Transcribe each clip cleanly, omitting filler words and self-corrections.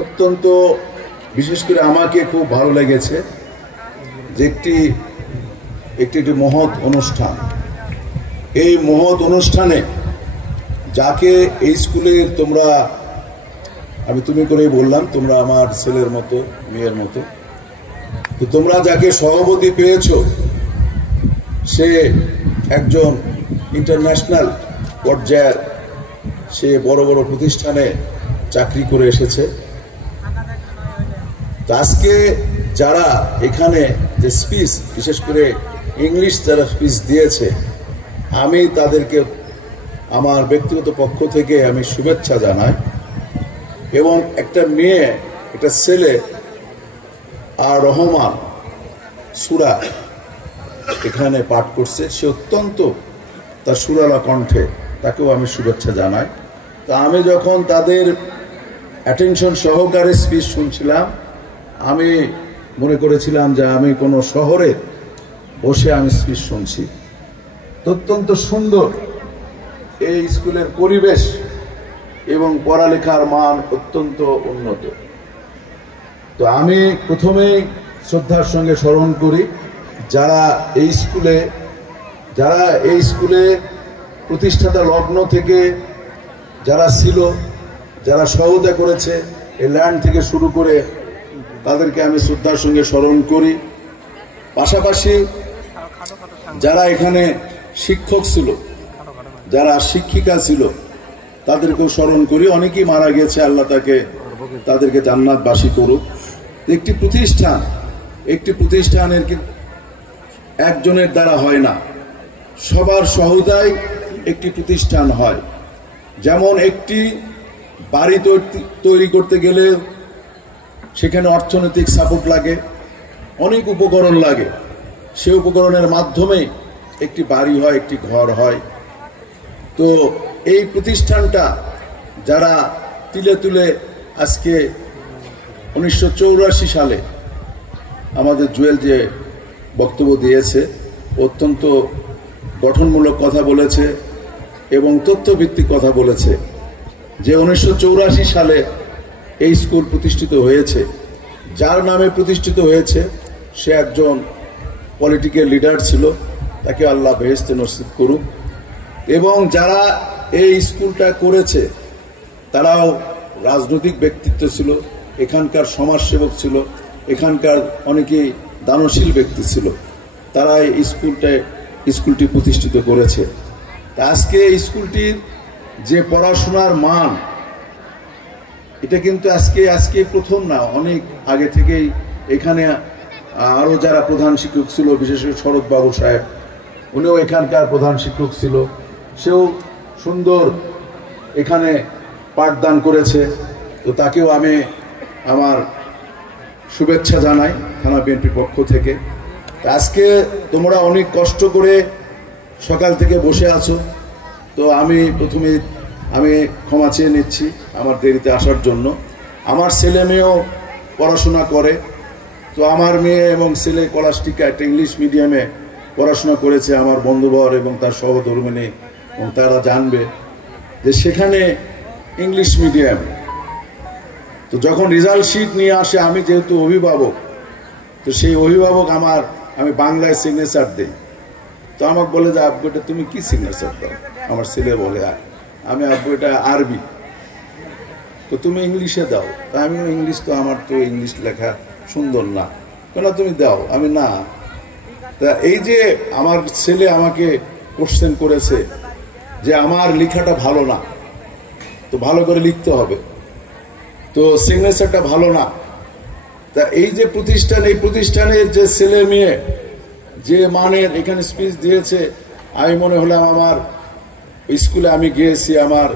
অত্যন্ত বিশেষ করে আমাকে খুব ভালো লেগেছে যে একটি মহৎ অনুষ্ঠান। এই মহৎ অনুষ্ঠানে যাকে এই স্কুলের তোমরা, আমি তুমি করেই বললাম, তোমরা আমার ছেলের মতো, মেয়ের মতো, তো তোমরা যাকে সভাপতি পেয়েছ সে একজন ইন্টারন্যাশনাল পর্যায়ের, সে বড় বড় প্রতিষ্ঠানে চাকরি করে এসেছে। আজকে যারা এখানে যে স্পিচ, বিশেষ করে ইংলিশ যারা স্পিচ দিয়েছে, আমি তাদেরকে আমার ব্যক্তিগত পক্ষ থেকে আমি শুভেচ্ছা জানাই। এবং একটা মেয়ে, একটা ছেলে আর রহমান সূরা এখানে পাঠ করছে, সে অত্যন্ত তার সুরালা কণ্ঠে, তাকেও আমি শুভেচ্ছা জানাই। তো আমি যখন তাদের অ্যাটেনশন সহকারে স্পিচ শুনছিলাম, আমি মনে করেছিলাম যে আমি কোনো শহরে বসে আমি স্পিচ শুনছি। অত্যন্ত সুন্দর এই স্কুলের পরিবেশ এবং পড়ালেখার মান অত্যন্ত উন্নত। তো আমি প্রথমেই শ্রদ্ধার সঙ্গে স্মরণ করি যারা এই স্কুলে প্রতিষ্ঠাতা লগ্ন থেকে যারা ছিল, যারা সহায়তা করেছে, এই ল্যান্ড থেকে শুরু করে তাদেরকে আমি শ্রদ্ধার সঙ্গে স্মরণ করি। পাশাপাশি যারা এখানে শিক্ষক ছিল, যারা শিক্ষিকা ছিল, তাদেরকেও স্মরণ করি। অনেকেই মারা গেছে, আল্লাহ তাদেরকে জান্নাতবাসী করুক। একটি প্রতিষ্ঠানের একজনের দ্বারা হয় না, সবার সহায়তায় একটি প্রতিষ্ঠান হয়। যেমন একটি বাড়ি তৈরি করতে গেলে সেখানে অর্থনৈতিক সাপোর্ট লাগে, অনেক উপকরণ লাগে, সে উপকরণের মাধ্যমে একটি বাড়ি হয়, একটি ঘর হয়। তো এই প্রতিষ্ঠানটা যারা তুলে তুলে আজকে 1984 সালে আমাদের জুয়েল যে বক্তব্য দিয়েছে, অত্যন্ত গঠনমূলক কথা বলেছে এবং তথ্যভিত্তিক কথা বলেছে যে 1984 সালে এই স্কুল প্রতিষ্ঠিত হয়েছে। যার নামে প্রতিষ্ঠিত হয়েছে সে একজন পলিটিক্যাল লিডার ছিল, তাকে আল্লাহ বেহেশতে নসিব করুক। এবং যারা এই স্কুলটা করেছে তারাও রাজনৈতিক ব্যক্তিত্ব ছিল, এখানকার সমাজসেবক ছিল, এখানকার অনেকেই দানশীল ব্যক্তি ছিল, তারা এই স্কুলটি প্রতিষ্ঠিত করেছে। আজকে এই স্কুলটির যে পড়াশোনার মান, এটা কিন্তু আজকে প্রথম না, অনেক আগে থেকেই এখানে আরও যারা প্রধান শিক্ষক ছিল, বিশেষ করে শরৎ বাবু সাহেব, উনিও এখানকার প্রধান শিক্ষক ছিল, সেও সুন্দর এখানে পাঠদান করেছে। তো তাকেও আমি আমার শুভেচ্ছা জানাই থানা বিএনপির পক্ষ থেকে। আজকে তোমরা অনেক কষ্ট করে সকাল থেকে বসে আছো, তো আমি প্রথমে ক্ষমা চেয়ে নিচ্ছি আমার দেরিতে আসার জন্য। আমার ছেলে মেয়েও পড়াশোনা করে, তো আমার মেয়ে এবং ছেলে কলাস্টিকা একটা ইংলিশ মিডিয়ামে পড়াশোনা করেছে, আমার বন্ধুবর এবং তার সহধর্মিণী, এবং তারা জানবে যে সেখানে ইংলিশ মিডিয়াম। তো যখন রেজাল্ট শিট নিয়ে আসে, আমি যেহেতু অভিভাবক, তো সেই অভিভাবক আমি বাংলায় সিগনেচার দিই। তো আমাকে বলে যে আব্বু এটা তুমি কি সিগনেচার দাও? আমার ছেলে বলে আমি আব্বু এটা আরবি, তো তুমি ইংলিশে দাও। তা আমি ইংলিশ তো আমার তো ইংলিশ লেখা সুন্দর না, কেন তুমি দাও? আমি না। তা এই যে আমার ছেলে আমাকে কোশ্চেন করেছে যে আমার লেখাটা ভালো না, তো ভালো করে লিখতে হবে, তো সিগনেচারটা ভালো না। তা এই যে প্রতিষ্ঠান, এই প্রতিষ্ঠানের যে ছেলে মেয়ে যে মানের এখানে স্পিচ দিয়েছে, আমি মনে হলাম আমার স্কুলে আমি গিয়েছি আমার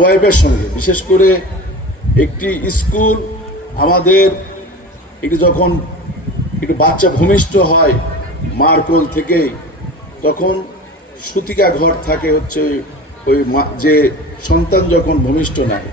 ওয়াইফের সঙ্গে। বিশেষ করে একটি স্কুল আমাদের যখন একটু বাচ্চা ভূমিষ্ঠ হয় মার কোল থেকেই, তখন সুতিকা ঘর থাকে, হচ্ছে ওই যে সন্তান যখন ভূমিষ্ঠ নেয়